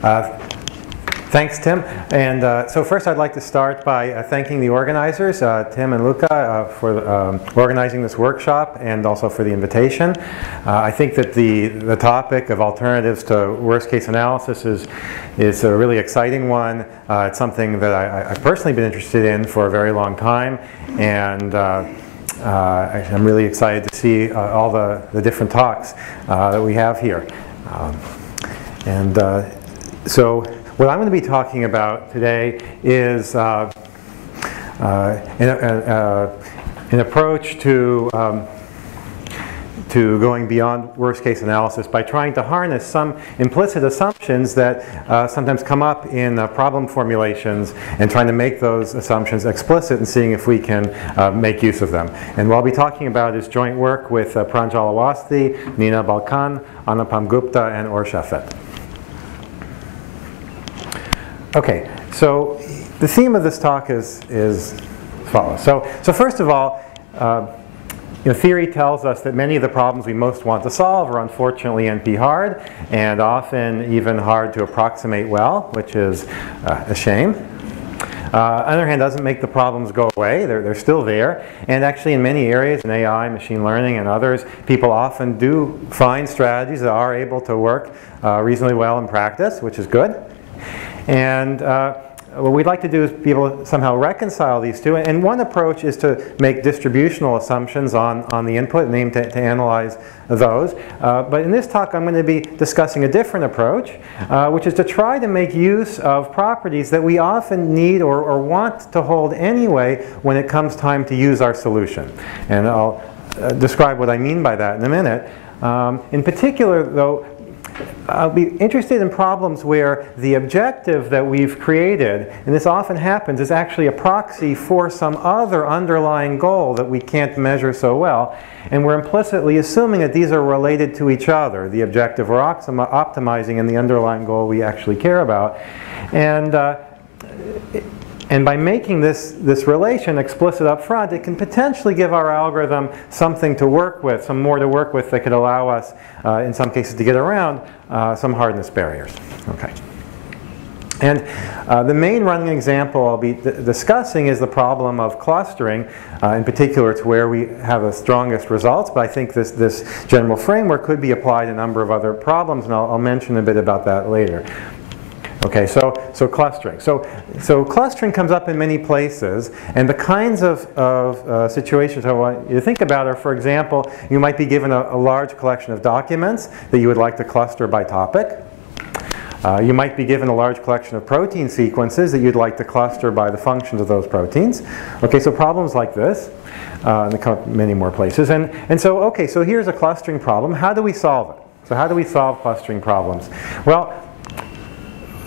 Thanks, Tim. And so first I'd like to start by thanking the organizers, Tim and Luca, for organizing this workshop and also for the invitation. I think that the topic of alternatives to worst-case analysis is a really exciting one. It's something that I've personally been interested in for a very long time, and I'm really excited to see all the different talks that we have here. So what I'm going to be talking about today is an approach to going beyond worst-case analysis by trying to harness some implicit assumptions that sometimes come up in problem formulations and trying to make those assumptions explicit and seeing if we can make use of them. And what I'll be talking about is joint work with Pranjal Awasthi, Nina Balkan, Anupam Gupta, and Or Shafet. Okay, so the theme of this talk is as follows. So first of all, theory tells us that many of the problems we most want to solve are unfortunately NP hard and often even hard to approximate well, which is a shame. On the other hand, doesn't make the problems go away. They're still there. And actually in many areas, in AI, machine learning, and others, people often do find strategies that are able to work reasonably well in practice, which is good. And what we'd like to do is be able to somehow reconcile these two. And one approach is to make distributional assumptions on the input and aim to analyze those. But in this talk, I'm going to be discussing a different approach, which is to try to make use of properties that we often need or want to hold anyway when it comes time to use our solution. And I'll describe what I mean by that in a minute. In particular, though, I'll be interested in problems where the objective that we've created, and this often happens, is actually a proxy for some other underlying goal that we can't measure so well. And we're implicitly assuming that these are related to each other, the objective we're optimizing and the underlying goal we actually care about. And by making this relation explicit up front, it can potentially give our algorithm something to work with, some more to work with that could allow us, in some cases, to get around some hardness barriers. Okay. And the main running example I'll be discussing is the problem of clustering. In particular, it's where we have the strongest results, but I think this general framework could be applied to a number of other problems, and I'll mention a bit about that later. Okay, so clustering. So clustering comes up in many places, and the kinds of situations I want you to think about are, for example, you might be given a large collection of documents that you would like to cluster by topic. You might be given a large collection of protein sequences that you'd like to cluster by the functions of those proteins. Okay, so problems like this, and they come up in many more places. And so here's a clustering problem. How do we solve it? So how do we solve clustering problems? Well,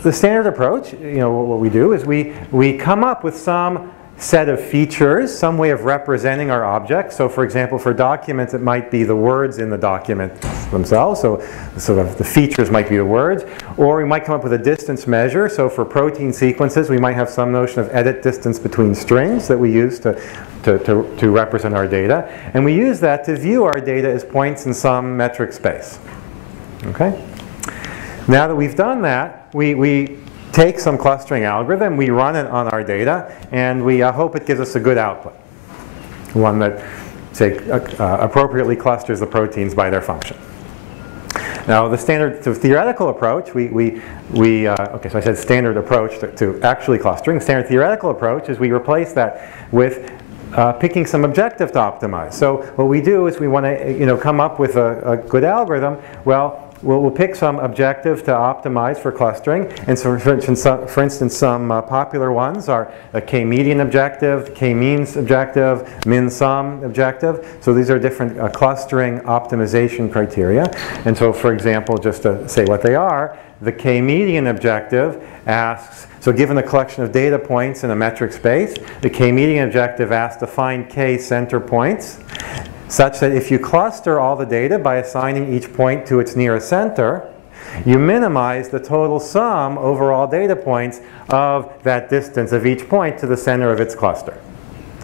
the standard approach, what we do is we come up with some set of features, some way of representing our object. So for example, for documents, it might be the words in the document themselves. So sort of the features might be the words. Or we might come up with a distance measure. So for protein sequences, we might have some notion of edit distance between strings that we use to represent our data. And we use that to view our data as points in some metric space. Okay? Now that we've done that, we take some clustering algorithm, we run it on our data, and we hope it gives us a good output. One that, say, appropriately clusters the proteins by their function. Now, the standard theoretical approach, okay, so I said standard approach to actually clustering. The standard theoretical approach is we replace that with picking some objective to optimize. So what we do is we want to come up with a good algorithm. Well, we'll pick some objective to optimize for clustering. And so for instance, some popular ones are the k-median objective, k-means objective, min-sum objective. So these are different clustering optimization criteria. And so for example, just to say what they are, the k-median objective asks, so given a collection of data points in a metric space, the k-median objective asks to find k center points such that if you cluster all the data by assigning each point to its nearest center, you minimize the total sum over all data points of that distance of each point to the center of its cluster.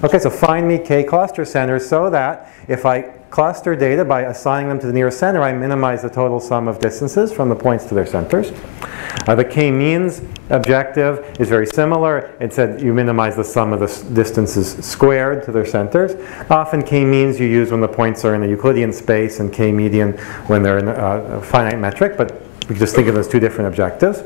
Okay, so find me k cluster centers so that if I cluster data by assigning them to the nearest center, I minimize the total sum of distances from the points to their centers. The k-means objective is very similar. It said you minimize the sum of the distances squared to their centers. Often k-means you use when the points are in a Euclidean space, and k-median when they're in a finite metric, but we just think of them as two different objectives.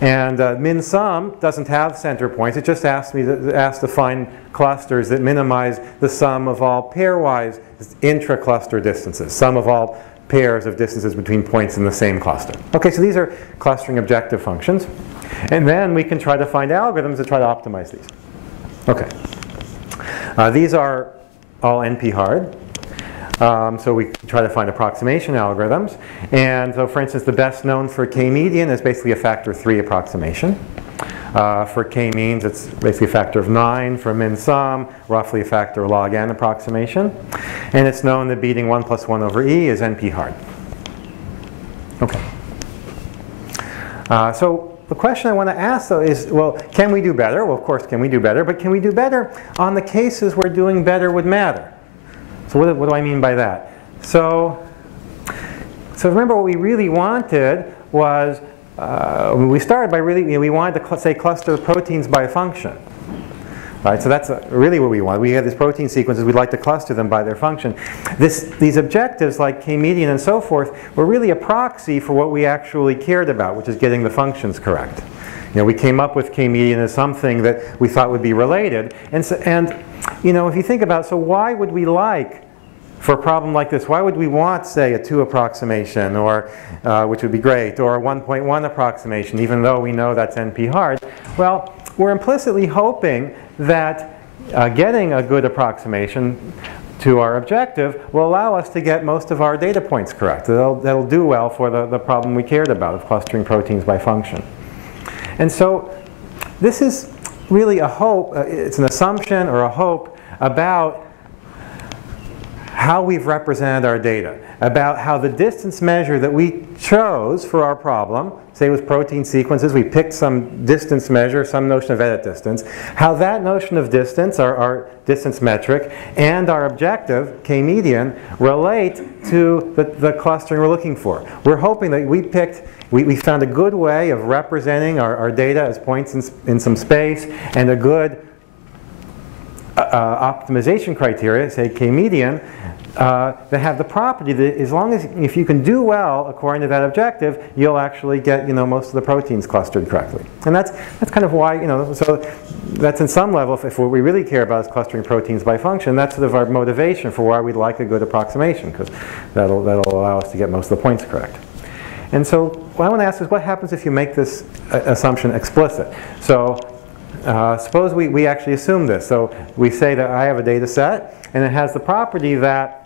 And min-sum doesn't have center points. It just asks to find clusters that minimize the sum of all pairwise intra-cluster distances, sum of all pairs of distances between points in the same cluster. Okay, so these are clustering objective functions. And then we can try to find algorithms that try to optimize these. Okay. These are all NP-hard. So we try to find approximation algorithms. And so, for instance, the best known for k-median is basically a factor of 3 approximation. For k-means, it's basically a factor of 9. For min-sum, roughly a factor of log n approximation. And it's known that beating 1 plus 1 over e is NP-hard. Okay. So the question I want to ask, though, is, well, can we do better? Well, of course, can we do better? But can we do better on the cases where doing better would matter? So what do I mean by that? So remember, what we really wanted was, we started by really, we wanted to say cluster proteins by a function. Right? So that's really what we want. We have these protein sequences, we'd like to cluster them by their function. These objectives, like k-median and so forth, were really a proxy for what we actually cared about, which is getting the functions correct. You know, we came up with k-median as something that we thought would be related. And you know, if you think about it, so why would we like, for a problem like this, why would we want, say, a 2 approximation, or, which would be great, or a 1.1 approximation, even though we know that's NP-hard? Well, we're implicitly hoping that getting a good approximation to our objective will allow us to get most of our data points correct. That'll do well for the problem we cared about of clustering proteins by function. And so this is really a hope, it's an assumption or a hope about how we've represented our data, about how the distance measure that we chose for our problem, say with protein sequences, we picked some distance measure, some notion of edit distance, how that notion of distance, our distance metric, and our objective, k-median, relate to the clustering we're looking for. We're hoping that we found a good way of representing our data as points in some space, and a good optimization criteria, say k-median, that have the property that as long as, if you can do well according to that objective, you'll actually get, you know, most of the proteins clustered correctly. And that's kind of why, you know, so that's in some level, if what we really care about is clustering proteins by function, that's sort of our motivation for why we'd like a good approximation, because that'll allow us to get most of the points correct. And so what I want to ask is, what happens if you make this assumption explicit? So suppose we actually assume this. So we say that I have a data set, and it has the property that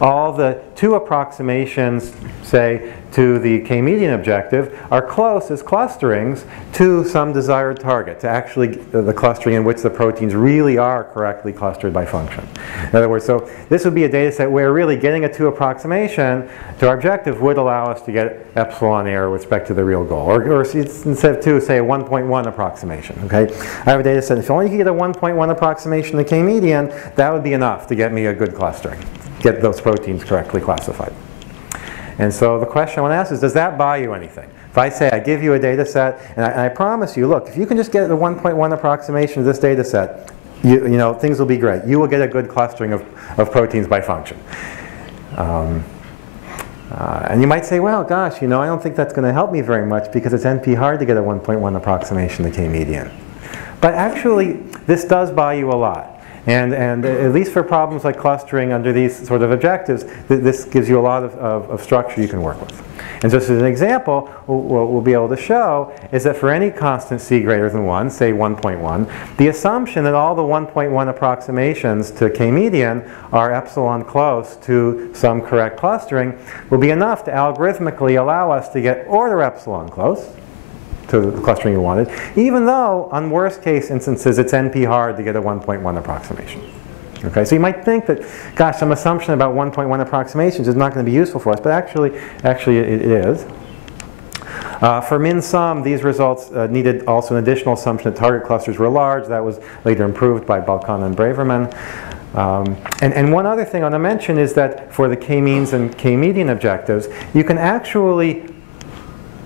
all the 2 approximations, say, to the k-median objective are close as clusterings to some desired target, to actually the clustering in which the proteins really are correctly clustered by function. In other words, so this would be a data set where really getting a 2 approximation to our objective would allow us to get epsilon error with respect to the real goal. Or instead of 2, say a 1.1 approximation. Okay? I have a data set, if only you could get a 1.1 approximation to k-median, that would be enough to get me a good clustering, get those proteins correctly classified. And so the question I want to ask is, does that buy you anything? If I say I give you a data set, and I promise you, look, if you can just get the 1.1 approximation of this data set, you know, things will be great. You will get a good clustering of proteins by function. And you might say, well, gosh, you know, I don't think that's going to help me very much because it's NP-hard to get a 1.1 approximation to k-median. But actually, this does buy you a lot. And at least for problems like clustering under these sort of objectives, this gives you a lot of structure you can work with. And just as an example, what we'll be able to show is that for any constant c greater than 1, say 1.1, the assumption that all the 1.1 approximations to k-median are epsilon-close to some correct clustering will be enough to algorithmically allow us to get order epsilon-close to the clustering you wanted, even though on worst case instances it's NP-hard to get a 1.1 approximation. Okay, so you might think that, gosh, some assumption about 1.1 approximations is not going to be useful for us, but actually it is. For min-sum, these results needed also an additional assumption that target clusters were large. That was later improved by Balkan and Braverman. And one other thing I want to mention is that for the k-means and k-median objectives, you can actually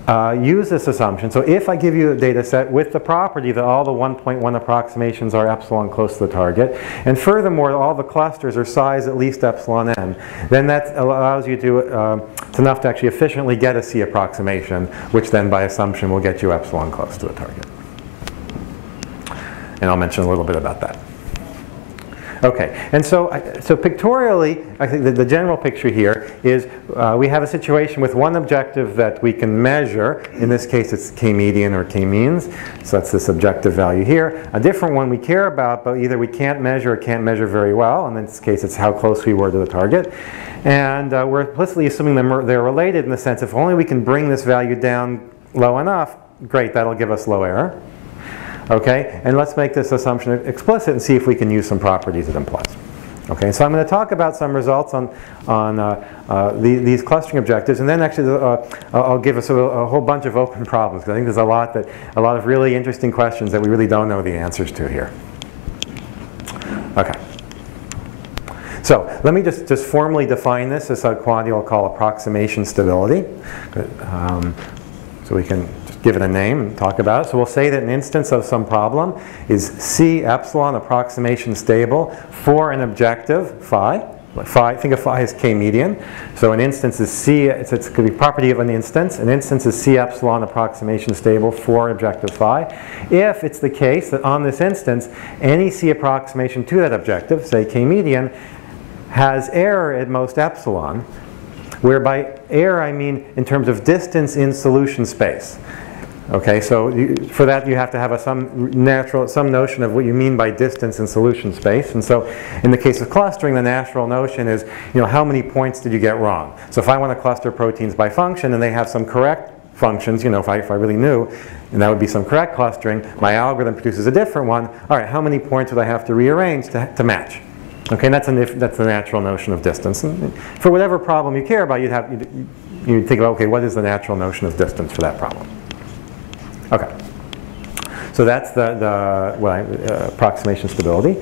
use this assumption. So if I give you a data set with the property that all the 1.1 approximations are epsilon close to the target, and furthermore all the clusters are size at least epsilon n, then that allows you to, it's enough to actually efficiently get a C approximation, which then by assumption will get you epsilon close to the target. And I'll mention a little bit about that. Okay, and so pictorially, I think the general picture here is we have a situation with one objective that we can measure. In this case, it's k-median or k-means. So that's this objective value here. A different one we care about, but either we can't measure or can't measure very well. In this case, it's how close we were to the target. And we're implicitly assuming they're related in the sense if only we can bring this value down low enough, great, that'll give us low error. Okay, and let's make this assumption explicit and see if we can use some properties it implies. Okay, so I'm going to talk about some results on these clustering objectives, and then actually I'll give us a whole bunch of open problems, because I think there's a lot of really interesting questions that we really don't know the answers to here. Okay. So let me just formally define this as a quantity I'll call approximation-stability. So we can just give it a name and talk about it. So we'll say that an instance of some problem is C epsilon approximation stable for an objective phi. Think of phi as k-median. So an instance is C, it's going to be property of an instance. An instance is C epsilon approximation stable for objective phi. If it's the case that on this instance, any C approximation to that objective, say k-median, has error at most epsilon, where by error I mean in terms of distance in solution space. Okay, so for that you have to have some notion of what you mean by distance in solution space. And so in the case of clustering, the natural notion is, how many points did you get wrong? So if I want to cluster proteins by function and they have some correct functions, if I really knew, and that would be some correct clustering, my algorithm produces a different one. All right, how many points would I have to rearrange to match? Okay, and that's the natural notion of distance. And for whatever problem you care about, you'd think about, okay, what is the natural notion of distance for that problem? Okay, so that's the approximation stability.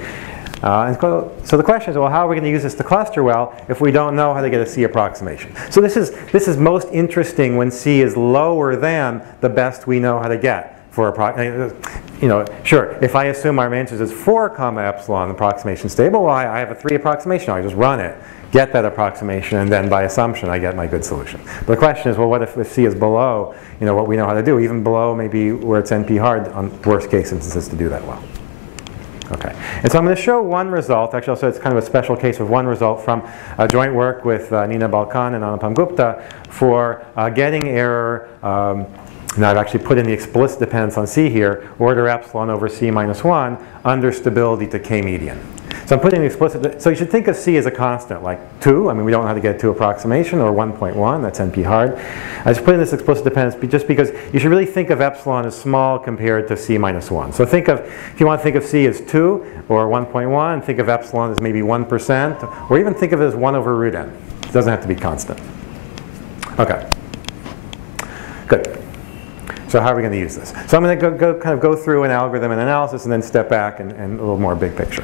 So the question is, well, how are we going to use this to cluster well if we don't know how to get a C approximation? So this is most interesting when C is lower than the best we know how to get for sure, if I assume our answer is 4 epsilon approximation stable, well, I have a 3 approximation. I just run it, get that approximation, and then by assumption I get my good solution. But the question is, well, what if C is below what we know how to do, even below maybe where it's NP hard on worst case instances to do that well. Okay, and so I'm going to show one result. Actually, I'll say it's kind of a special case of one result from a joint work with Nina Balkan and Anupam Gupta for getting error. Now I've actually put in the explicit dependence on C here, order epsilon over C minus 1 under stability to k-median. So I'm putting the explicit, so you should think of C as a constant, like 2. I mean, we don't know how to get 2 approximation, or 1.1, that's NP hard. I just put in this explicit dependence just because you should really think of epsilon as small compared to C minus 1. So if you want to think of C as 2 or 1.1, think of epsilon as maybe 1%, or even think of it as 1 over root n. It doesn't have to be constant. Okay, good. So how are we going to use this? So I'm going to kind of go through an algorithm and analysis and then step back and a little more big picture.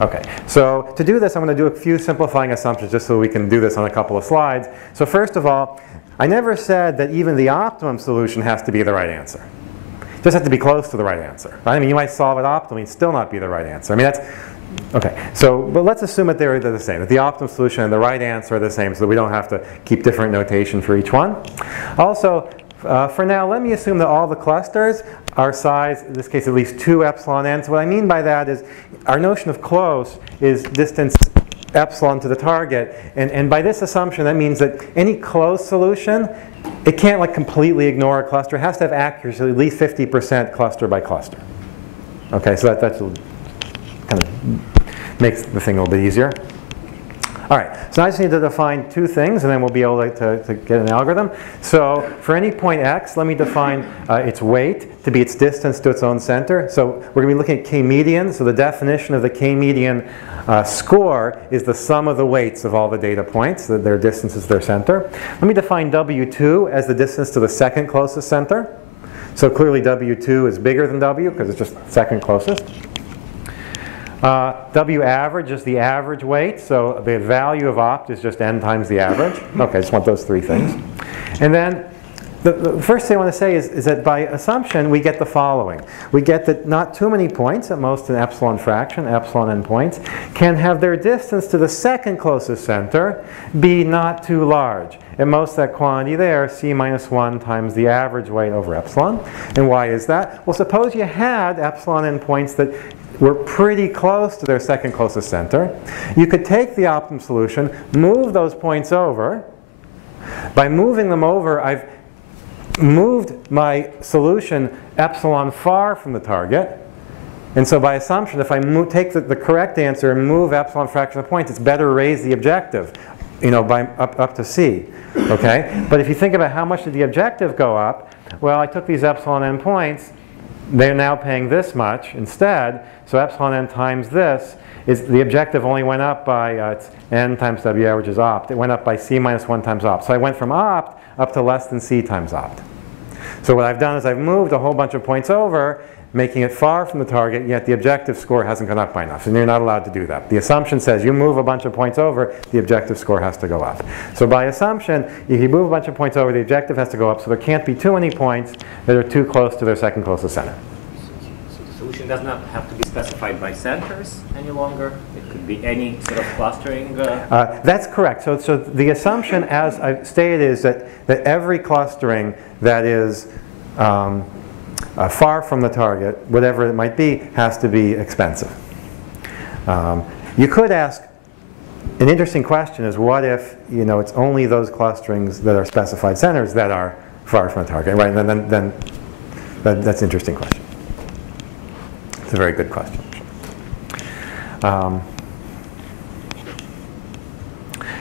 Okay, so to do this I'm going to do a few simplifying assumptions just so we can do this on a couple of slides. So first of all, I never said that even the optimum solution has to be the right answer. It just has to be close to the right answer. Right? I mean, you might solve it optimally and still not be the right answer. I mean, that's okay. So, but let's assume that they're the same, that the optimum solution and the right answer are the same, so that we don't have to keep different notation for each one. Also, for now, let me assume that all the clusters are size, in this case at least 2 epsilon n. So what I mean by that is our notion of close is distance epsilon to the target. And by this assumption, that means that any closed solution, it can't like completely ignore a cluster. It has to have accuracy at least 50% cluster by cluster. Okay, so that's kind of makes the thing a little bit easier. All right, so now I just need to define 2 things, and then we'll be able to get an algorithm. So for any point x, let me define its weight to be its distance to its own center. So we're going to be looking at k-median. So the definition of the k-median score is the sum of the weights of all the data points. Their distance is their center. Let me define W2 as the distance to the second closest center. So clearly W2 is bigger than W because it's just second closest. W average is the average weight, so the value of opt is just n times the average. Okay, I just want those 3 things. And then the first thing I want to say is that by assumption we get the following. We get that not too many points, at most an epsilon fraction, epsilon n points, can have their distance to the second closest center be not too large. At most that quantity there, c minus 1 times the average weight over epsilon. And why is that? Well, suppose you had epsilon n points that were pretty close to their second closest center. You could take the optimum solution, move those points over. By moving them over, I've moved my solution epsilon far from the target. And so by assumption, if I take the correct answer and move epsilon fraction of points, it's better to raise the objective, by up to c. Okay? But if you think about how much did the objective go up, well, I took these epsilon n points. They're now paying this much instead. So epsilon n times this is the objective only went up by it's n times w average is opt. It went up by c minus 1 times opt. So I went from opt up to less than c times opt. So what I've done is I've moved a whole bunch of points over, making it far from the target, yet the objective score hasn't gone up by enough. And you're not allowed to do that. The assumption says you move a bunch of points over, the objective score has to go up. So by assumption, if you move a bunch of points over, the objective has to go up. So there can't be too many points that are too close to their second closest center. So the solution does not have to be specified by centers any longer. It could be any sort of clustering. That's correct. So the assumption, as I stated, is that every clustering that is far from the target, whatever it might be, has to be expensive. You could ask, an interesting question is, what if it's only those clusterings that are specified centers that are far from the target, right? And then that's an interesting question. It's a very good question.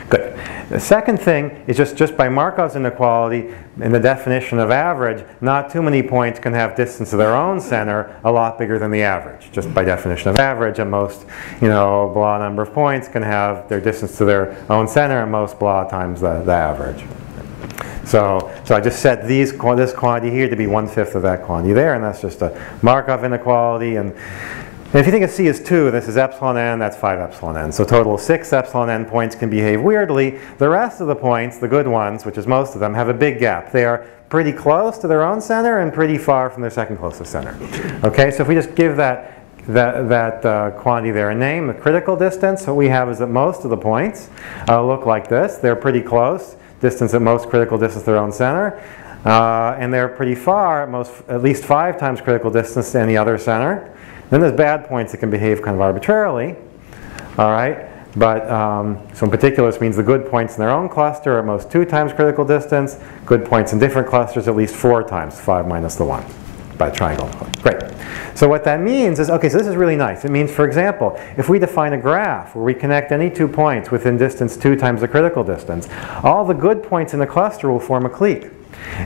Good. The second thing is just by Markov's inequality, in the definition of average, not too many points can have distance to their own center a lot bigger than the average. Just by definition of average, at most, blah number of points can have their distance to their own center at most blah times the average. So I just set this quantity here to be 1/5 of that quantity there, and that's just a Markov inequality. And if you think of c as 2, this is epsilon n, that's 5 epsilon n. So total 6 epsilon n points can behave weirdly. The rest of the points, the good ones, which is most of them, have a big gap. They are pretty close to their own center and pretty far from their second closest center. Okay, so if we just give that quantity there a name, the critical distance, what we have is that most of the points look like this. They're pretty close, distance at most, critical distance to their own center. And they're pretty far, at least 5 times critical distance to any other center. Then there's bad points that can behave kind of arbitrarily, all right? But so in particular, this means the good points in their own cluster are at most 2 times critical distance. Good points in different clusters at least 4 times, 5 minus the 1 by triangle. Great. So what that means is, okay, so this is really nice. It means, for example, if we define a graph where we connect any 2 points within distance 2 times the critical distance, all the good points in the cluster will form a clique.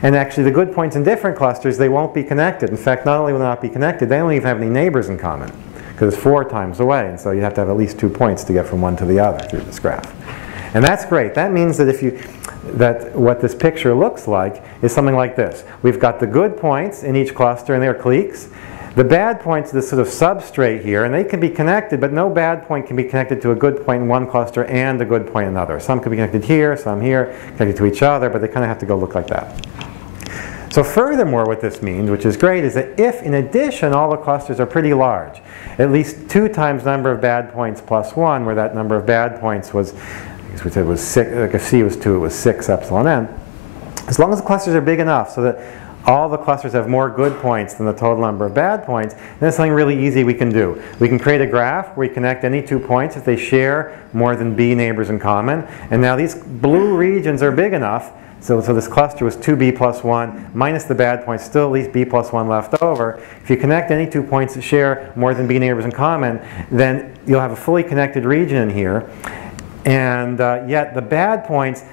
And actually the good points in different clusters, they won't be connected. In fact, not only will they not be connected, they don't even have any neighbors in common, because it's 4 times away, and so you have to have at least 2 points to get from one to the other through this graph. And that's great. That means that what this picture looks like is something like this. We've got the good points in each cluster, and they're cliques. The bad points are this sort of substrate here, and they can be connected, but no bad point can be connected to a good point in one cluster and a good point in another. Some can be connected here, some here, connected to each other, but they kind of have to go look like that. So furthermore, what this means, which is great, is that if in addition all the clusters are pretty large, at least 2 times number of bad points plus 1, where that number of bad points was, I guess we said was 6, like if c was 2, it was 6 epsilon n. As long as the clusters are big enough so that all the clusters have more good points than the total number of bad points, then there's something really easy we can do. We can create a graph where we connect any 2 points if they share more than b neighbors in common. And now these blue regions are big enough, so this cluster was 2b plus 1 minus the bad points, still at least b plus 1 left over. If you connect any 2 points that share more than b neighbors in common, then you'll have a fully connected region in here. And yet the bad points,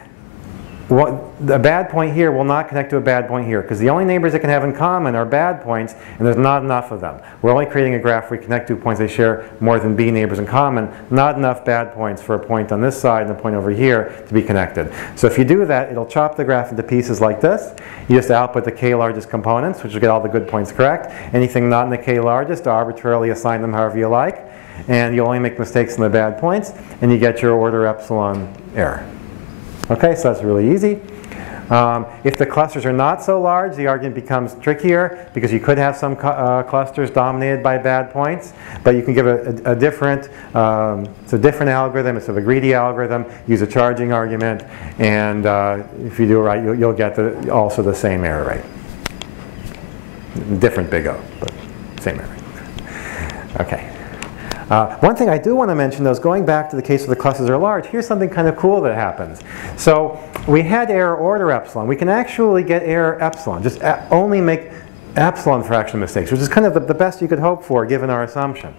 a bad point here will not connect to a bad point here, because the only neighbors it can have in common are bad points, and there's not enough of them. We're only creating a graph where we connect 2 points they share more than b neighbors in common, not enough bad points for a point on this side and a point over here to be connected. So if you do that, it'll chop the graph into pieces like this. You just output the k largest components, which will get all the good points correct. Anything not in the k largest, arbitrarily assign them however you like, and you only make mistakes in the bad points, and you get your order epsilon error. Okay, so that's really easy. If the clusters are not so large, the argument becomes trickier because you could have some clusters dominated by bad points, but you can give a different, it's a different algorithm, it's a greedy algorithm, use a charging argument, and if you do it right, you'll get also the same error rate. Different big O, but same error rate. Okay. One thing I do want to mention, though, is going back to the case where the clusters are large, here's something kind of cool that happens. So we had error order epsilon. We can actually get error epsilon, just only make epsilon fraction mistakes, which is kind of the best you could hope for given our assumption.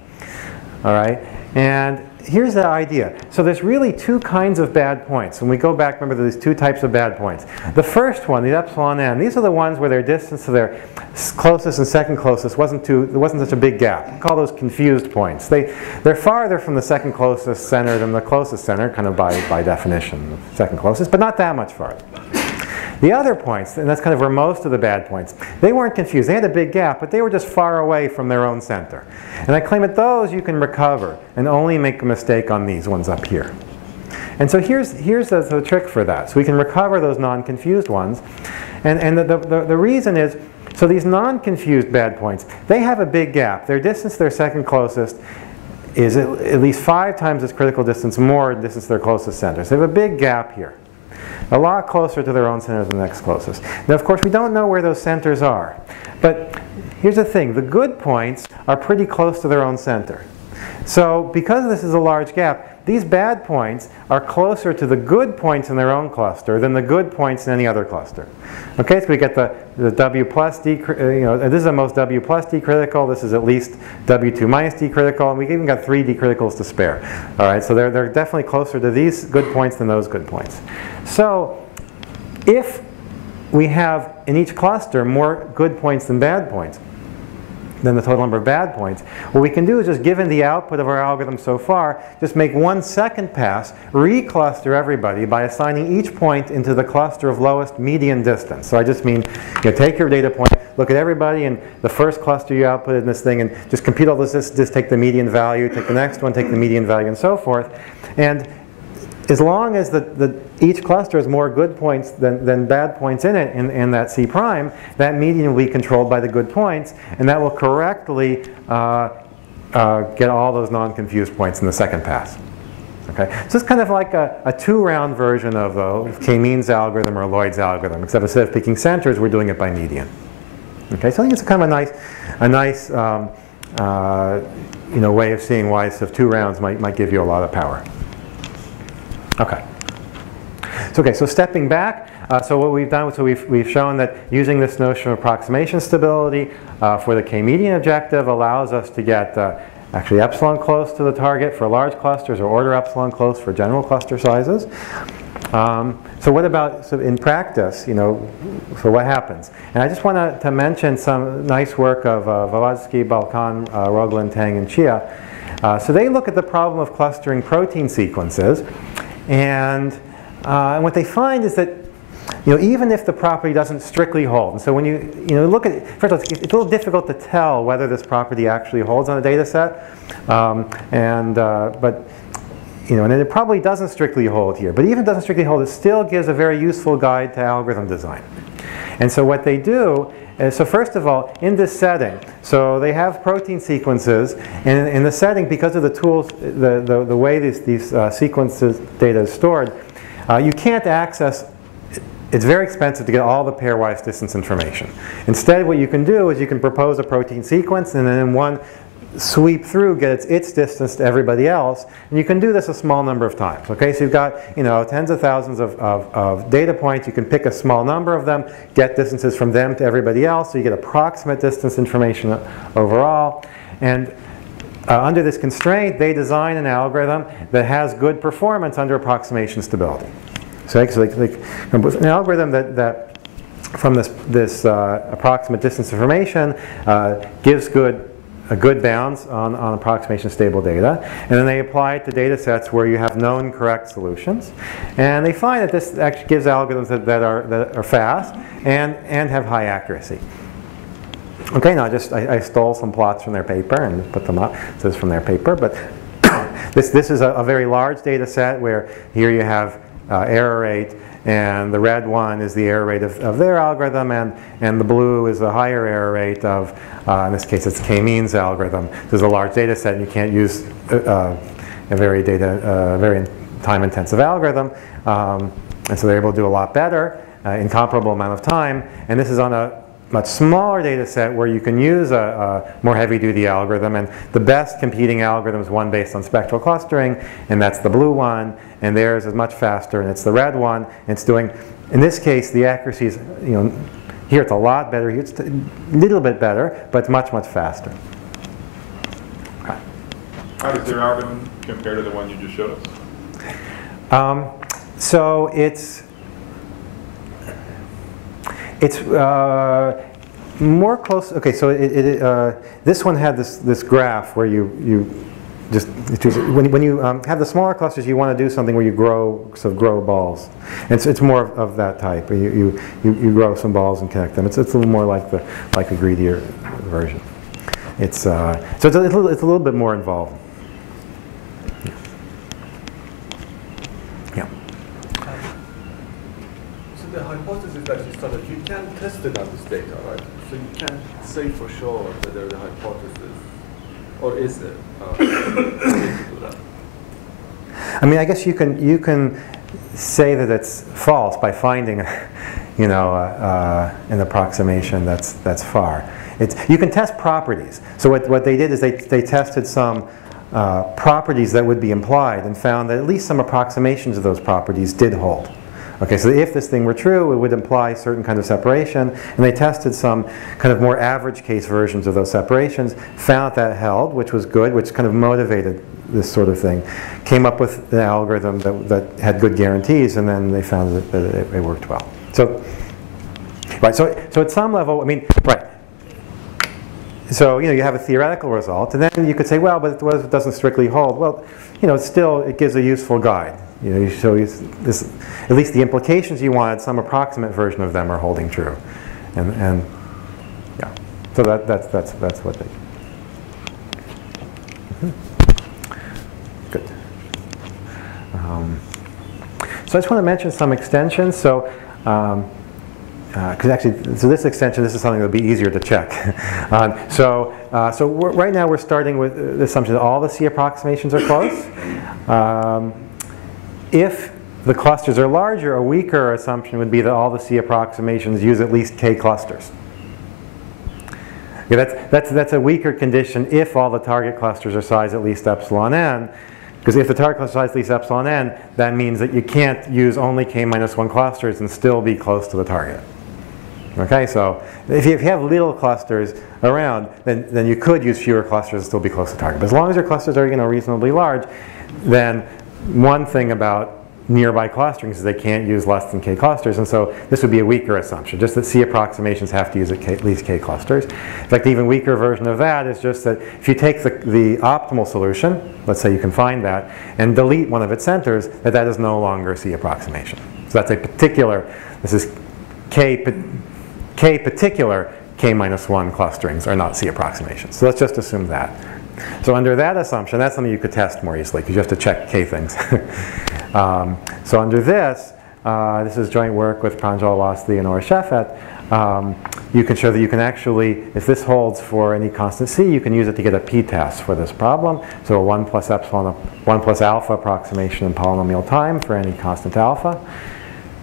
All right? And here's the idea. So there's really two kinds of bad points. When we go back, remember there's two types of bad points. The first one, the epsilon n, these are the ones where their distance to their closest and second closest there wasn't such a big gap. We call those confused points. They're farther from the second closest center than the closest center, kind of by definition, the second closest, but not that much farther. The other points, and that's kind of where most of the bad points, they weren't confused. They had a big gap, but they were just far away from their own center. And I claim that those you can recover and only make a mistake on these ones up here. And so here's the trick for that. So we can recover those non-confused ones. And the reason is, so these non-confused bad points, they have a big gap. Their distance to their second closest is at least 5 times this critical distance more distance to their closest center. So they have a big gap here. A lot closer to their own center than the next closest. Now, of course, we don't know where those centers are. But here's the thing. The good points are pretty close to their own center. So because this is a large gap, these bad points are closer to the good points in their own cluster than the good points in any other cluster. Okay, so we get the W plus D, this is the most W plus D critical, this is at least W2 minus D critical, and we even got 3 D criticals to spare. All right, so they're definitely closer to these good points than those good points. So if we have in each cluster more good points than bad points, than the total number of bad points, what we can do is just, given the output of our algorithm so far, just make one second pass, recluster everybody by assigning each point into the cluster of lowest median distance. So I just mean, take your data point, look at everybody in the first cluster you outputted in this thing, and just compute all this, just take the median value, take the next one, take the median value, and so forth. And as long as each cluster has more good points than bad points in it, in that C prime, that median will be controlled by the good points, and that will correctly get all those non-confused points in the second pass. Okay? So it's kind of like a 2-round version of K-means algorithm or Lloyd's algorithm, except instead of picking centers, we're doing it by median. Okay? So I think it's kind of a nice way of seeing why 2 rounds might give you a lot of power. Okay. So stepping back, so what we've done, so we've shown that using this notion of approximation stability for the K-median objective allows us to get actually epsilon-close to the target for large clusters, or order epsilon-close for general cluster sizes. So what about, in practice, so what happens? And I just want to mention some nice work of Vavadsky, Balkan, Roglan, Tang, and Chia. So they look at the problem of clustering protein sequences. And what they find is that even if the property doesn't strictly hold, and so when you look at it, first of all, it's a little difficult to tell whether this property actually holds on a data set, and it probably doesn't strictly hold here. But even if it doesn't strictly hold, it still gives a very useful guide to algorithm design. And so what they do is, so first of all, in this setting, so they have protein sequences, and in the setting, because of the tools, the way these sequences data is stored, you can't access, it's very expensive to get all the pairwise distance information. Instead, what you can do is you can propose a protein sequence, and then in one sweep through, get its distance to everybody else, and you can do this a small number of times. Okay, so you've got tens of thousands of data points. You can pick a small number of them, get distances from them to everybody else, so you get approximate distance information overall. And under this constraint, they design an algorithm that has good performance under approximation stability. So an algorithm that from this approximate distance information gives good bounds on approximation stable data, and then they apply it to data sets where you have known correct solutions, and they find that this actually gives algorithms that are fast and have high accuracy. Okay, now I stole some plots from their paper and put them up. This is from their paper, but this is a very large data set where here you have error rate and the red one is the error rate of their algorithm, and the blue is the higher error rate of, in this case, it's k-means algorithm. There's a large data set, and you can't use a very time-intensive algorithm, and so they're able to do a lot better in comparable amount of time. And this is on a much smaller data set where you can use a more heavy-duty algorithm, and the best competing algorithm is one based on spectral clustering, and that's the blue one, and theirs is much faster, and it's the red one. It's doing, in this case, the accuracy is, here it's a lot better, here it's a little bit better, but it's much, much faster. Okay. How does their algorithm compare to the one you just showed us? So it's more close. Okay, so this one had this graph where you just when you have the smaller clusters, you want to do something where you grow balls, and it's more of that type. You grow some balls and connect them. It's a little more like the greedier version. So it's a little bit more involved. Yeah. So the hypothesis that you started, you can't test it on this data, right? So you can't say for sure whether the hypothesis, or is it to do that? I mean, I guess you can say that it's false by finding, an approximation that's far. You can test properties. So what they did is they tested some properties that would be implied and found that at least some approximations of those properties did hold. Okay, so if this thing were true, it would imply certain kind of separation, and they tested some kind of more average case versions of those separations, found that held, which was good, which kind of motivated this sort of thing, came up with an algorithm that had good guarantees, and then they found that it worked well. So, right, so at some level, I mean, right. So, you have a theoretical result, and then you could say, well, but it doesn't strictly hold. Well, still, it gives a useful guide. You show this, at least the implications you wanted, some approximate version of them are holding true, and yeah. So that's what they. Good. So I just want to mention some extensions. So. So this extension, this is something that will be easier to check. Right now we're starting with the assumption that all the C approximations are close. If the clusters are larger, a weaker assumption would be that all the C approximations use at least k clusters. Okay, that's a weaker condition if all the target clusters are size at least epsilon n. Because if the target cluster size at least epsilon n, that means that you can't use only k-1 clusters and still be close to the target. Okay, so if you have little clusters around, then you could use fewer clusters and still be close to target. But as long as your clusters are reasonably large, then one thing about nearby clustering is they can't use less than k clusters, and so this would be a weaker assumption, just that C approximations have to use at least k clusters. In fact, the even weaker version of that is just that if you take the optimal solution, let's say you can find that, and delete one of its centers, that is no longer a C approximation. So that's a particular, this is k particular k-1 clusterings are not C approximations. So let's just assume that. So under that assumption, that's something you could test more easily because you have to check k things. So under this, this is joint work with Pranjal Wasthi and Or Shefet. You can show that you can actually, if this holds for any constant C, you can use it to get a p-test for this problem. So a 1 plus alpha approximation in polynomial time for any constant alpha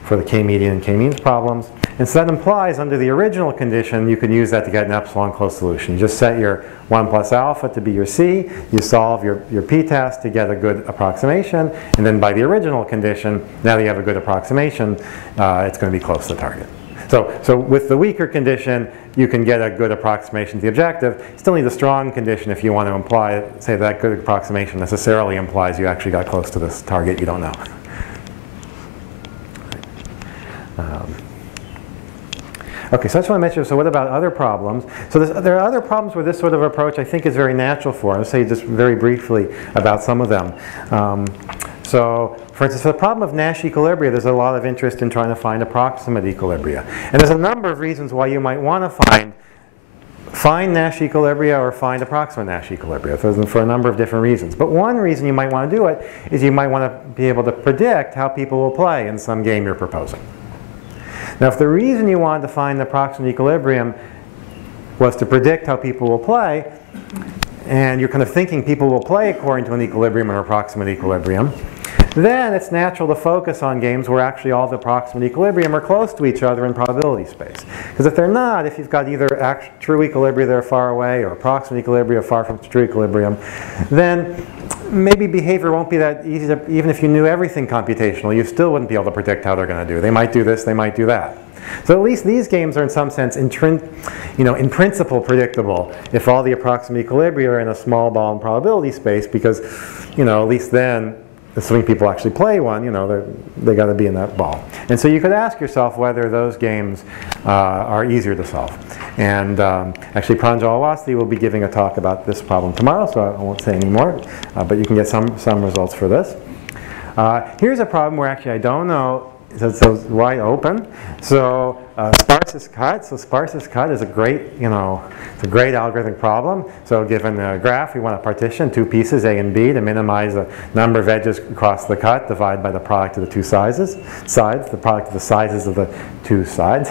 for the k-median and k-means problems. And so that implies under the original condition, you can use that to get an epsilon-close solution. You just set your 1 plus alpha to be your C, you solve your p-test to get a good approximation, and then by the original condition, now that you have a good approximation, it's going to be close to the target. So with the weaker condition, you can get a good approximation to the objective. You still need a strong condition if you want to imply, say that good approximation necessarily implies you actually got close to this target you don't know. Okay, so I just want to mention, so what about other problems? So there are other problems where this sort of approach I think is very natural for. I'll say just very briefly about some of them. So for instance, for the problem of Nash equilibria, there's a lot of interest in trying to find approximate equilibria. And there's a number of reasons why you might want to find find Nash equilibria or find approximate Nash equilibria for a number of different reasons. But one reason you might want to do it is you might want to be able to predict how people will play in some game you're proposing. Now, if the reason you wanted to find the approximate equilibrium was to predict how people will play, and you're kind of thinking people will play according to an equilibrium or approximate equilibrium, then it's natural to focus on games where actually all the approximate equilibrium are close to each other in probability space. Because if they're not, if you've got either true equilibria that are far away or approximate equilibria far from true equilibrium, then maybe behavior won't be that easy to, even if you knew everything computational, you still wouldn't be able to predict how they're going to do. They might do this, they might do that. So at least these games are in some sense in principle predictable if all the approximate equilibria are in a small ball in probability space, because at least then, assuming people actually play one, they got to be in that ball. And so you could ask yourself whether those games are easier to solve. And actually Pranjal Awasthi will be giving a talk about this problem tomorrow, so I won't say any more, but you can get some results for this. Here's a problem where actually I don't know. So it's wide open. So sparsest cut. So sparsest cut is a great, it's a great algorithmic problem. So given a graph, we want to partition two pieces, A and B, to minimize the number of edges across the cut, divided by the product of the two sides, the product of the sizes of the two sides,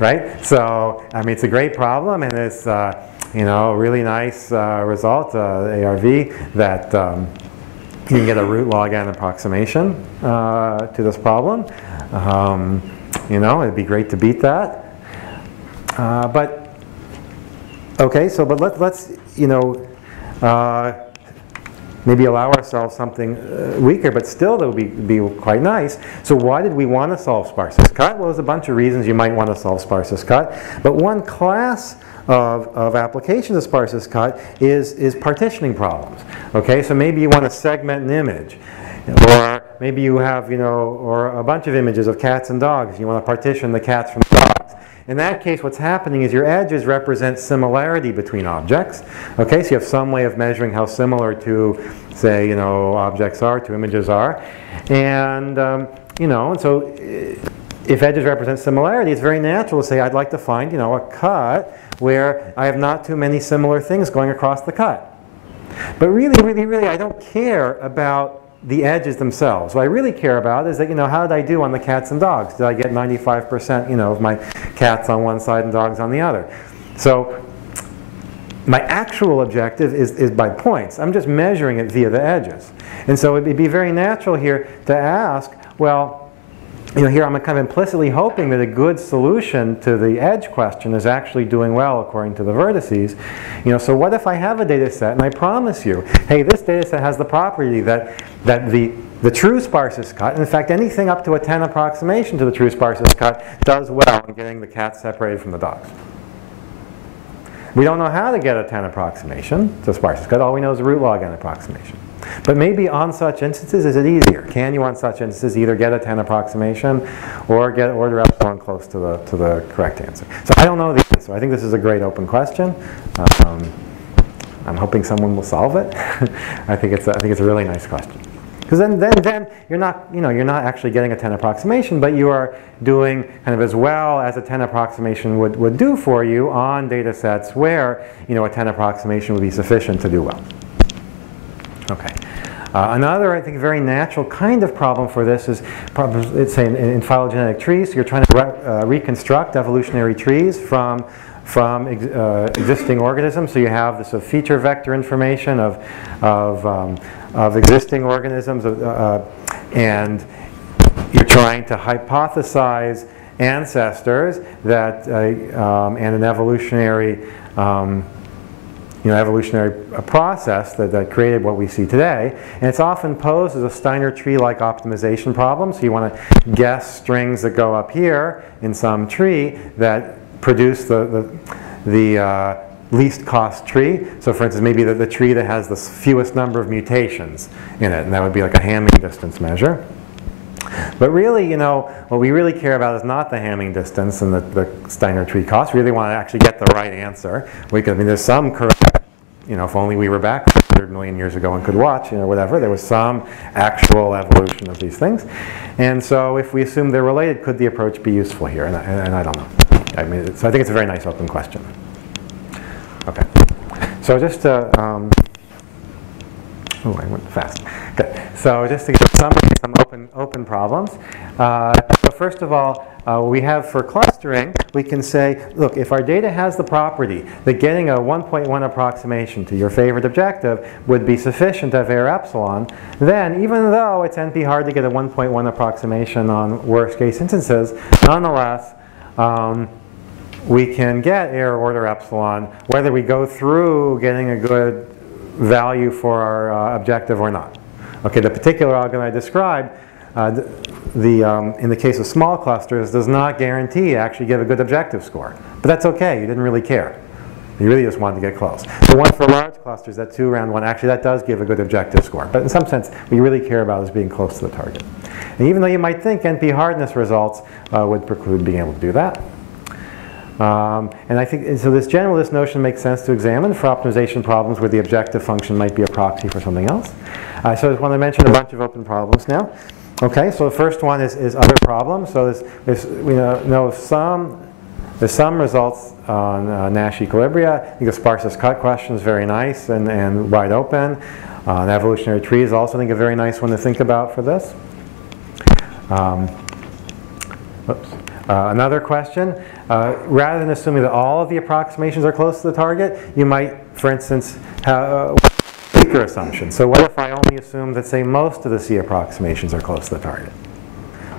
right? So I mean, it's a great problem, and it's really nice result, ARV, that. You can get a root log n approximation to this problem. It'd be great to beat that. But let's maybe allow ourselves something weaker, but still that would be quite nice. So why did we want to solve sparsest cut? Well, there's a bunch of reasons you might want to solve sparsest cut. But one class of applications of sparsest cut is partitioning problems. Okay, so maybe you want to segment an image, or maybe you have or a bunch of images of cats and dogs. You want to partition the cats from the dogs. In that case, what's happening is your edges represent similarity between objects. Okay, so you have some way of measuring how similar two, say, objects are, two images are, and and so if edges represent similarity, it's very natural to say I'd like to find a cut where I have not too many similar things going across the cut. But really, I don't care about the edges themselves. What I really care about is that, how did I do on the cats and dogs? Did I get 95%, of my cats on one side and dogs on the other? So my actual objective is by points. I'm just measuring it via the edges. And so it'd be very natural here to ask, well, here I'm kind of implicitly hoping that a good solution to the edge question is actually doing well according to the vertices. So what if I have a data set and I promise you, hey, this data set has the property that the true sparsest cut, and in fact anything up to a 10 approximation to the true sparsest cut, does well in getting the cats separated from the dogs. We don't know how to get a 10 approximation to sparsest cut. All we know is a root log n approximation. But maybe on such instances, is it easier? Can you on such instances either get a 10 approximation or get order epsilon-close to the correct answer? So I don't know the answer. I think this is a great open question. I'm hoping someone will solve it. I think it's a really nice question. Because then you're not actually getting a 10 approximation, but you are doing kind of as well as a 10 approximation would do for you on data sets where a 10 approximation would be sufficient to do well. Okay. Another, I think, very natural kind of problem for this is, it's in phylogenetic trees. So you're trying to reconstruct evolutionary trees from existing organisms. So you have this sort of feature vector information of existing organisms, and you're trying to hypothesize ancestors that and an evolutionary evolutionary process that created what we see today. And it's often posed as a Steiner tree-like optimization problem. So you want to guess strings that go up here in some tree that produce the least cost tree. So for instance, maybe the tree that has the fewest number of mutations in it, and that would be like a Hamming distance measure. But really, what we really care about is not the Hamming distance and the Steiner tree cost. We really want to actually get the right answer. There's some correct, if only we were back 100 million years ago and could watch, whatever. There was some actual evolution of these things. And so if we assume they're related, could the approach be useful here? And I don't know. So I think it's a very nice open question. Okay. So just to, oh, I went fast. Okay. So just to give some open problems. So first of all, we have for clustering, we can say, look, if our data has the property that getting a 1.1 approximation to your favorite objective would be sufficient of error epsilon, then even though it's NP hard to get a 1.1 approximation on worst case instances, nonetheless, we can get error order epsilon whether we go through getting a good value for our objective or not. Okay, the particular algorithm I described, in the case of small clusters, does not guarantee actually give a good objective score. But that's okay, you didn't really care. You really just wanted to get close. The one for large clusters, that 2 round one, actually that does give a good objective score. But in some sense, what you really care about is being close to the target. And even though you might think NP hardness results would preclude being able to do that. And I think, so this notion makes sense to examine for optimization problems where the objective function might be a proxy for something else. So I just want to mention a bunch of open problems now. Okay, so the first one is other problems. So we know there's some results on Nash equilibria. I think the sparses cut question is very nice and wide open. An evolutionary tree is also, I think, a very nice one to think about for this. Another question, rather than assuming that all of the approximations are close to the target, you might, for instance, have a weaker assumption. So what if I only assume that, say, most of the C approximations are close to the target?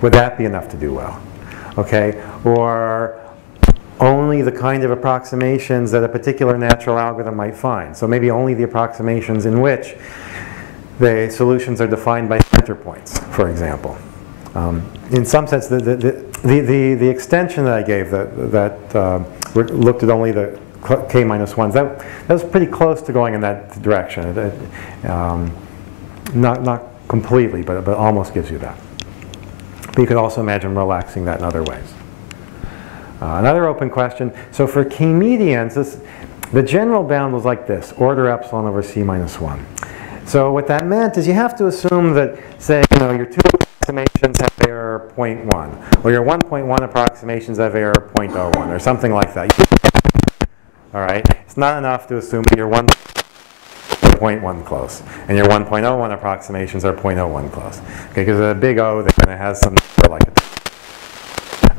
Would that be enough to do well? Okay, or only the kind of approximations that a particular natural algorithm might find. So maybe only the approximations in which the solutions are defined by center points, for example. In some sense, the extension that I gave that looked at only the k minus 1s, that was pretty close to going in that direction. Not completely, but almost gives you that. But you could also imagine relaxing that in other ways. Another open question. So for k medians, the general bound was like this: order epsilon over c minus 1. So what that meant is you have to assume that, say, your 2 approximations have error 0.1, or your 1.1 approximations have error 0.01, or something like that. All right? It's not enough to assume that your 1.1 close, and your 1.01 approximations are 0.01 close. Okay, because a big O there, and it has some number like it.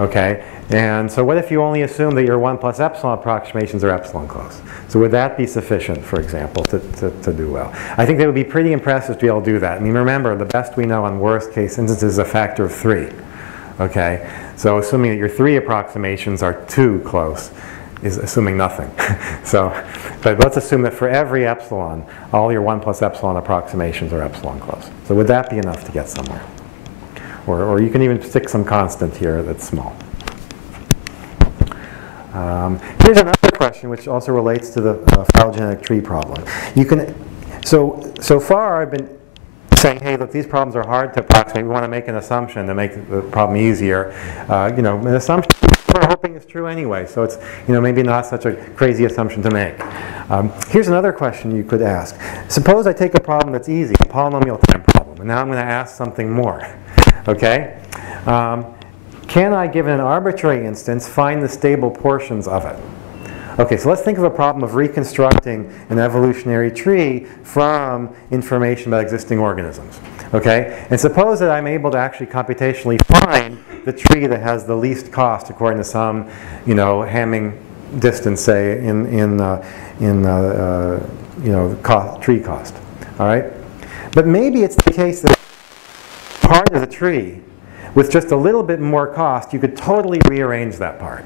Okay? And so what if you only assume that your 1 plus epsilon approximations are epsilon close? So would that be sufficient, for example, to do well? I think that would be pretty impressive to be able to do that. I mean, remember, the best we know on worst case instances is a factor of 3. Okay? So assuming that your 3 approximations are 2 close is assuming nothing. But let's assume that for every epsilon, all your 1 plus epsilon approximations are epsilon close. So would that be enough to get somewhere? Or you can even stick some constant here that's small. Here's another question which also relates to the phylogenetic tree problem. You can, so far I've been saying, hey, look, these problems are hard to approximate. We want to make an assumption to make the problem easier. An assumption we're hoping is true anyway, so it's maybe not such a crazy assumption to make. Here's another question you could ask. Suppose I take a problem that's easy, a polynomial time problem, and now I'm going to ask something more. Okay? Can I, given an arbitrary instance, find the stable portions of it? Okay, so let's think of a problem of reconstructing an evolutionary tree from information about existing organisms. Okay? And suppose that I'm able to actually computationally find the tree that has the least cost according to some, Hamming distance, say, in tree cost. All right? But maybe it's the case that part of the tree, with just a little bit more cost, you could totally rearrange that part.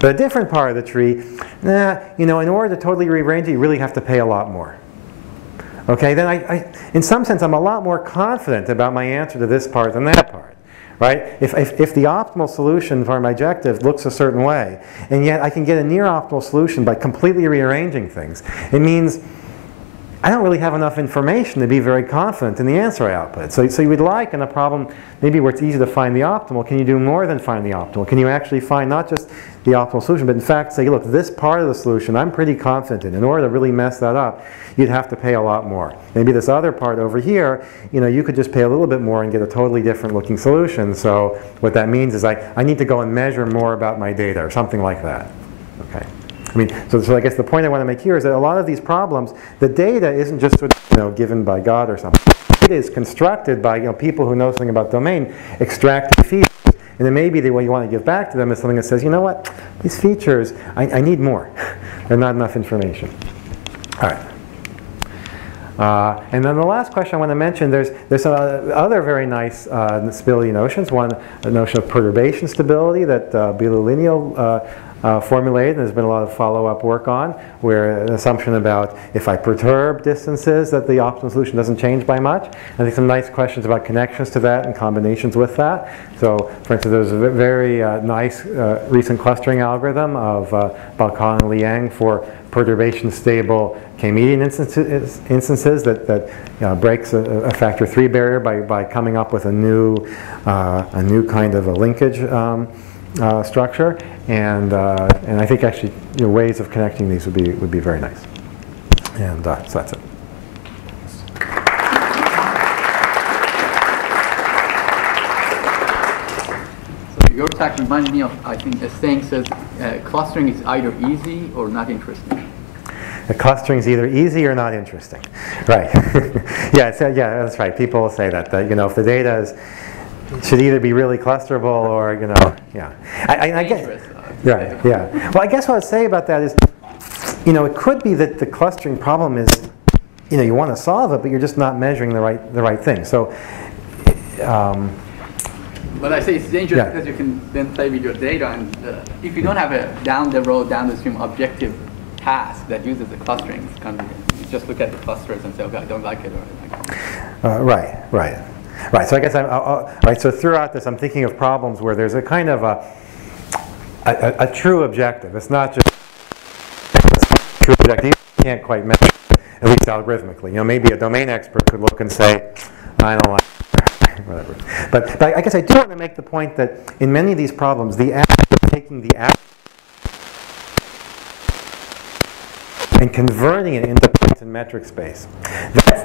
But a different part of the tree, in order to totally rearrange it, you really have to pay a lot more. Okay, then in some sense, I'm a lot more confident about my answer to this part than that part. Right? If the optimal solution for my objective looks a certain way, and yet I can get a near optimal solution by completely rearranging things, it means I don't really have enough information to be very confident in the answer I output. So you would like, in a problem maybe where it's easy to find the optimal, can you do more than find the optimal? Can you actually find not just the optimal solution, but in fact say, look, this part of the solution I'm pretty confident in. In order to really mess that up, you'd have to pay a lot more. Maybe this other part over here, you could just pay a little bit more and get a totally different looking solution. So what that means is I need to go and measure more about my data or something like that. Okay. I mean, so I guess the point I want to make here is that a lot of these problems, the data isn't just sort of, given by God or something. It is constructed by people who know something about domain, extracting features. And then maybe the way you want to give back to them is something that says, you know what, these features, I need more. They're not enough information. All right. And then the last question I want to mention, there's some other very nice stability notions. One, the notion of perturbation stability that Bilolinio formulated, and there's been a lot of follow-up work on, where an assumption about if I perturb distances that the optimal solution doesn't change by much. I think some nice questions about connections to that and combinations with that. So, for instance, there's a very nice recent clustering algorithm of Balkan and Liang for perturbation-stable K-median instances that breaks a factor 3 barrier by coming up with a new kind of a linkage structure, and I think actually ways of connecting these would be very nice. And so that's it. So your talk reminded me of, I think the saying says clustering is either easy or not interesting. The clustering is either easy or not interesting. Right. Yeah, that's right. People will say that if the data should either be really clusterable or, yeah. I guess, right, yeah. Well, I guess what I'd say about that is, it could be that the clustering problem is, you want to solve it, but you're just not measuring the right thing. So, but I say it's dangerous because you can then play with your data, and if you don't have a down the stream objective task that uses the clustering, it's kind of, you just look at the clusters and say, okay, I don't like it, or I like it. Right. So I guess right. So throughout this, I'm thinking of problems where there's a kind of a true objective. It's not just a true objective. You can't quite measure it, at least algorithmically. Maybe a domain expert could look and say, I don't like it, whatever. But I guess I do want to make the point that in many of these problems, the act of taking the act and converting it into points in metric space.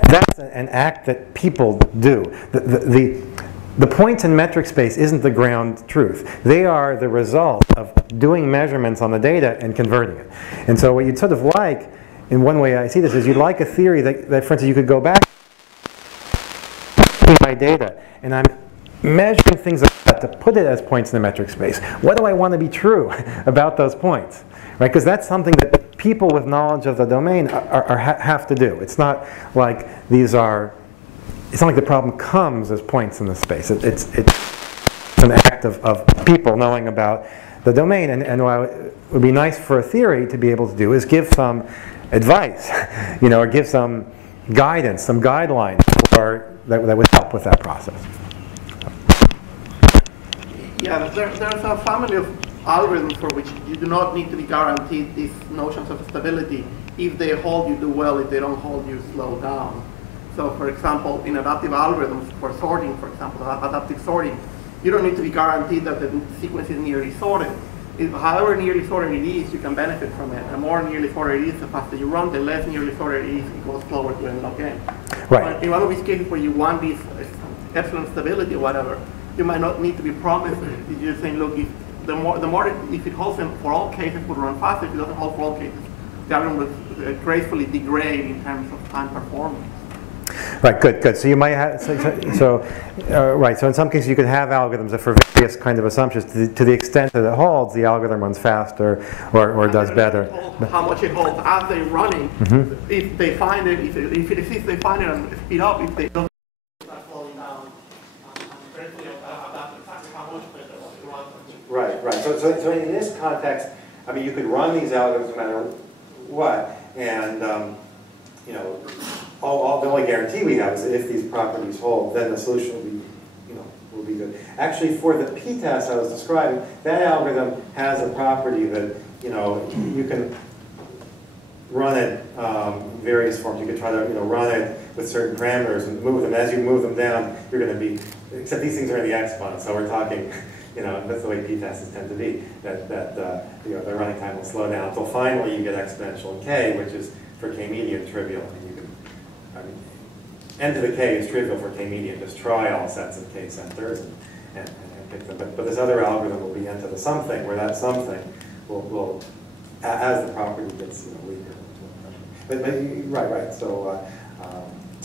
That's an act that people do. The points in metric space isn't the ground truth. They are the result of doing measurements on the data and converting it. And so what you'd sort of like, in one way I see this, is you'd like a theory that for instance, you could go back to my data, and I'm measuring things like that to put it as points in the metric space. What do I want to be true about those points? Right? Because that's something that people with knowledge of the domain have to do. It's not like it's not like the problem comes as points in the space. It's an act of people knowing about the domain. And what would be nice for a theory to be able to do is give some advice, or give some guidance, some guidelines that would help with that process. Yeah, there's a family of algorithms for which you do not need to be guaranteed these notions of stability. If they hold, you do well. If they don't hold, you slow down. So, for example, in adaptive algorithms for sorting, for example, adaptive sorting, you don't need to be guaranteed that the sequence is nearly sorted. However nearly sorted it is, you can benefit from it. The more nearly sorted it is, the faster you run. The less nearly sorted it is, it goes slower to end up in. Right. But in one of these cases where you want this epsilon stability or whatever, you might not need to be promised it. You're just saying, look, if it holds for all cases, it would run faster. If it doesn't hold for all cases, the algorithm would gracefully degrade in terms of time performance. Right, good. So you might have, right, so in some cases you could have algorithms that for various kind of assumptions, to the extent that it holds, the algorithm runs faster or does better. How much it holds as they're running, if they find it, if it exists, they find it and speed up. If they don't, start slowing down. Right. So in this context, I mean, you could run these algorithms no matter what, and the only guarantee we have is that if these properties hold, then the solution will be good. Actually, for the p-test I was describing, that algorithm has a property that you can run it various forms. You could try to run it with certain parameters and move them. As you move them down, you're going to be, except these things are in the exponent, so we're talking. That's the way p-tests tend to be. That the running time will slow down until finally you get exponential in k, which is for k-median trivial. N to the k is trivial for k-median. Just try all sets of k centers and pick them. But this other algorithm will be n to the something, where that something will as the property gets weaker. But right. So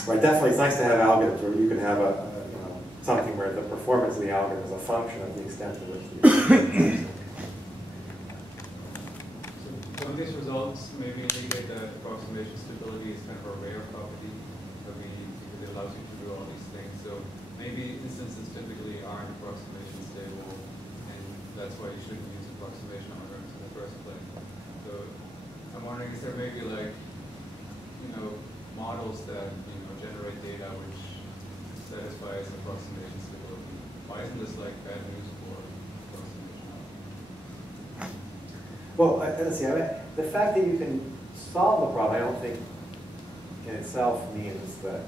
right, definitely, it's nice to have algorithms where you can have something where the performance of the algorithm is a function of the extent to which you. So from these results, maybe indicate that approximation stability is kind of a rare property because it allows you to do all these things. So maybe instances typically aren't approximation stable, and that's why you shouldn't use approximation algorithms in the first place. So I'm wondering, is there maybe models that generate data which satisfies approximation stability? Why isn't this bad news for approximation algorithms? Well, let's see. The fact that you can solve the problem, I don't think in itself means that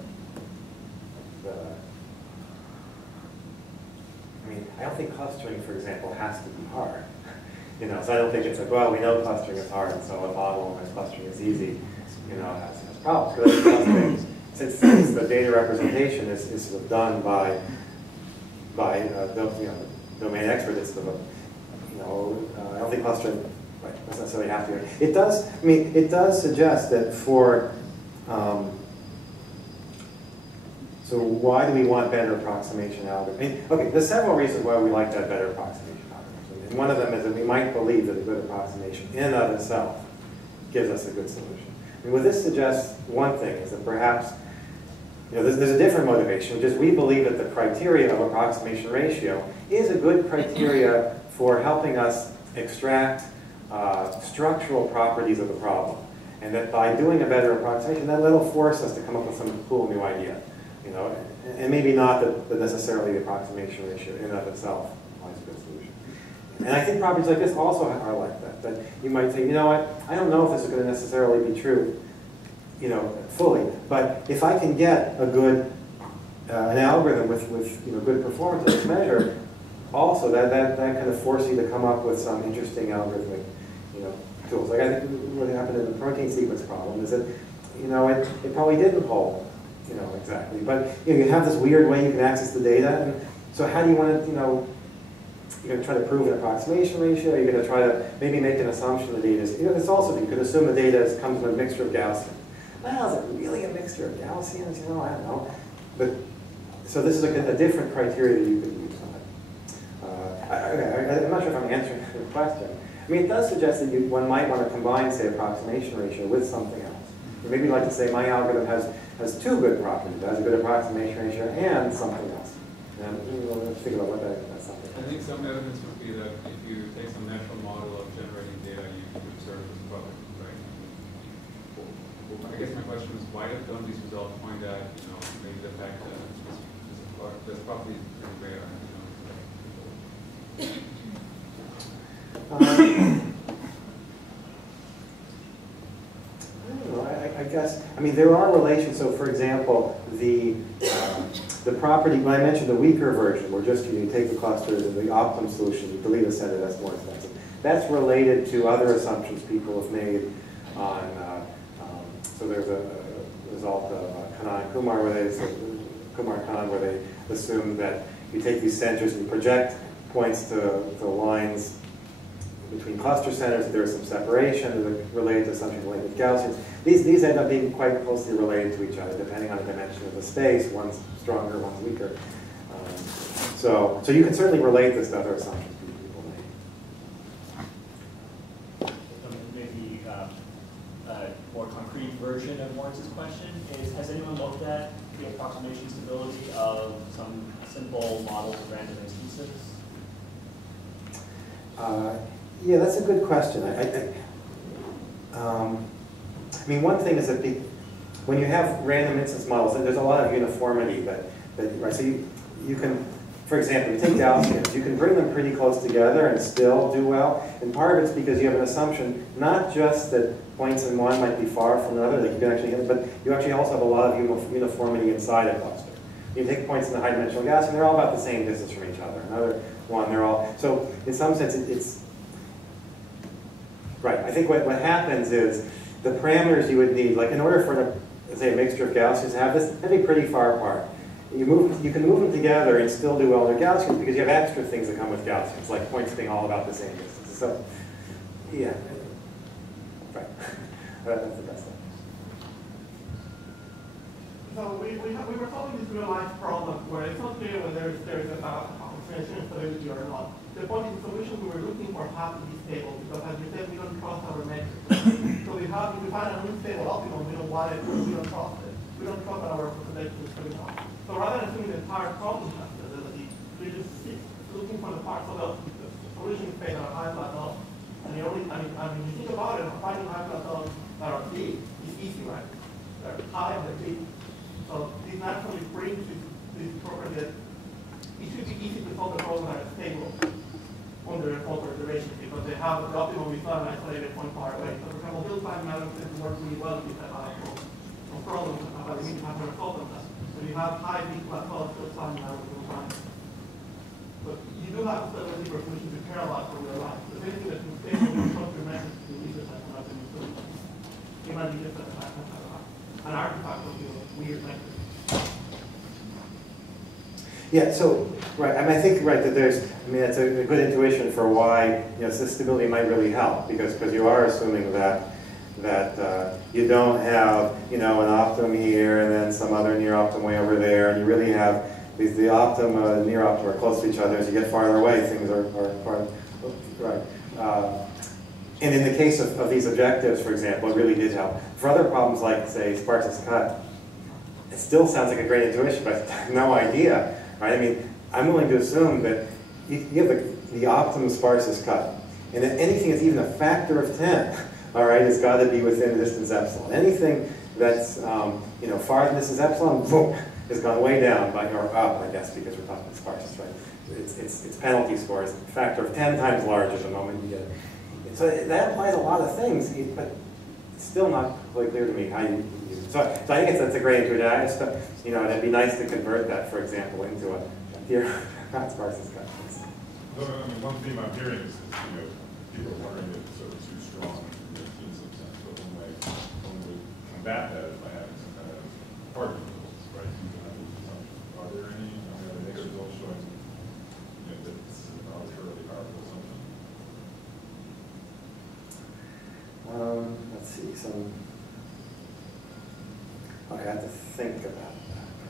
I don't think clustering, for example, has to be hard. So I don't think it's well, we know clustering is hard, so a model where clustering is easy, has problems. Because clustering, since the data representation is sort of done by domain expert, it's sort of I don't think clustering doesn't necessarily have to. It does. It does suggest that for. So why do we want better approximation algorithms? Okay, there's several reasons why we like to have better approximation algorithms. And one of them is that we might believe that a good approximation in and of itself gives us a good solution. What this suggests, one thing, is that perhaps there's a different motivation, which is we believe that the criteria of approximation ratio is a good criteria for helping us extract structural properties of the problem. And that by doing a better approximation, that'll force us to come up with some cool new idea. And maybe not that necessarily the approximation ratio in and of itself provides a good solution. And I think properties like this also are like that. That you might say, what, I don't know if this is going to necessarily be true, fully. But if I can get a good an algorithm with good performance of this measure, also that kind of forces you to come up with some interesting algorithmic tools. Like I think what happened in the protein sequence problem is that it probably didn't hold exactly, but you have this weird way you can access the data, and so how do you want to you're going to try to prove an approximation ratio? You're going to try to maybe make an assumption the data is it's also you could assume the data comes from a mixture of Gaussians. Well, is it really a mixture of Gaussians? I don't know. But so this is a different criteria that you could use on it. I'm not sure if I'm answering your question. It does suggest that one might want to combine, say, approximation ratio with something else. Or maybe like to say my algorithm has two good properties. It has a good approximation ratio and something else. And let's think about what that's something. I think some evidence would be that if you take some natural model of generating data, you could observe this property, right? Well, I guess my question is, why don't these results point out, maybe the fact that this property is pretty rare? I guess, there are relations. So, for example, the property, when I mentioned the weaker version, where just you take the clusters and the optimum solution, you delete a center, that's more expensive. That's related to other assumptions people have made on, so there's a result of Khanna and Kumar, Kumar and Khan, where they assume that you take these centers and you project points to lines between cluster centers, there's some separation related to assumptions related with Gaussians. These end up being quite closely related to each other, depending on the dimension of the space. One's stronger, one's weaker. So you can certainly relate this to other assumptions people make. Maybe a more concrete version of Lawrence's question is, has anyone looked at the approximation stability of some simple models of random instances? Yeah, that's a good question. One thing is that when you have random instance models, there's a lot of uniformity. Right? So you can, for example, you take Gaussians, you can bring them pretty close together and still do well. And part of it's because you have an assumption, not just that points in one might be far from another, that you can actually hit, but you actually also have a lot of uniformity inside a cluster. You take points in the high-dimensional Gaussian, they're all about the same distance from each other. Another one, they're all, so in some sense it's right. I think what happens is the parameters you would need, like in order for, say, a mixture of Gaussians to have this, they'd be pretty far apart. You can move them together and still do well. They're Gaussians because you have extra things that come with Gaussians, like points being all about the same distance. So, yeah. right. That's the best thing. So we were solving this real life problem where it's not clear whether there is a approximation stability or not. The point is the solution we were looking for had to be stable because as we said, we don't trust our metric. So if we find an unstable optimum, we don't want it, we don't trust it. We don't trust that our representation is good enough. So rather than assuming the entire problem has stability, we just keep looking for the parts of the solution is based on a high plateau. And you think about it, finding high plateaus that are big is easy, right? They're high and they're big. So this naturally brings this property that it should be easy to solve the problem that is stable under a fault observation because they have the optimum is not an isolated point far away. So for example, Bill's time analysis works really well with that of problems about the mean time to resolve them. When you have high big plateaus, Bill's time analysis will find. But you do have stability for solutions to parallel for real life. The same thing that you stable when you talk to your method to the user side and not the solution. It might be just an artifact of your weird method. Yeah, so, right, I think, right, that that's a good intuition for why, this stability might really help, because you are assuming that you don't have, an optimum here and then some other near optimum way over there, and you really have the optima and near optima are close to each other. As you get farther away, things are far, right. And in the case of these objectives, for example, it really did help. For other problems like, say, sparseness cut, it still sounds like a great intuition, but I have no idea. Right? I mean, I'm willing to assume that you have the optimum sparseness cut, and that anything that's even a factor of 10, all right, has got to be within the distance epsilon. Anything that's farther than distance epsilon, boom, has gone way down, or up, I guess, because we're talking sparseness, right? Its penalty score is a factor of 10 times larger the moment you get it. So that implies a lot of things, but it's still not really clear to me how you use it. So I think that's a great intuition. I just, it'd be nice to convert that, for example, into a theorem, not sparseness cut. No, I mean, one theme I'm hearing is people are wondering if it's sort of too strong in some sense. But one way to combat that is by having some kind of particle results, right? You can have these assumptions. Are there any negative results showing that it's an arbitrarily powerful assumption? Let's see, I have to think about that. I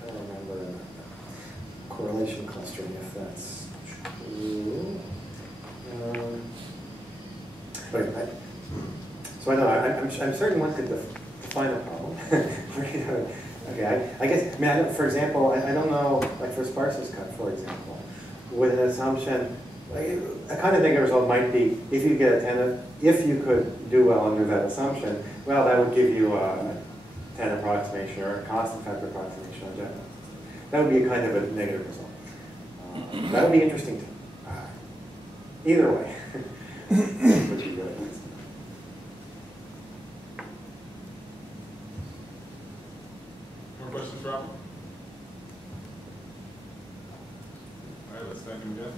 can't remember correlation clustering if that's true. So I know, I'm certain one could define a problem. Okay, I guess, for example, I don't know, like for sparseness cut, for example, with an assumption, a kind of negative result might be if you get a 10, if you could do well under that assumption, well, that would give you a 10 approximation or a constant factor approximation on general. That would be a kind of a negative result. That would be interesting too. Either way. Would be good. More questions, Robert? All right, let's thank him again.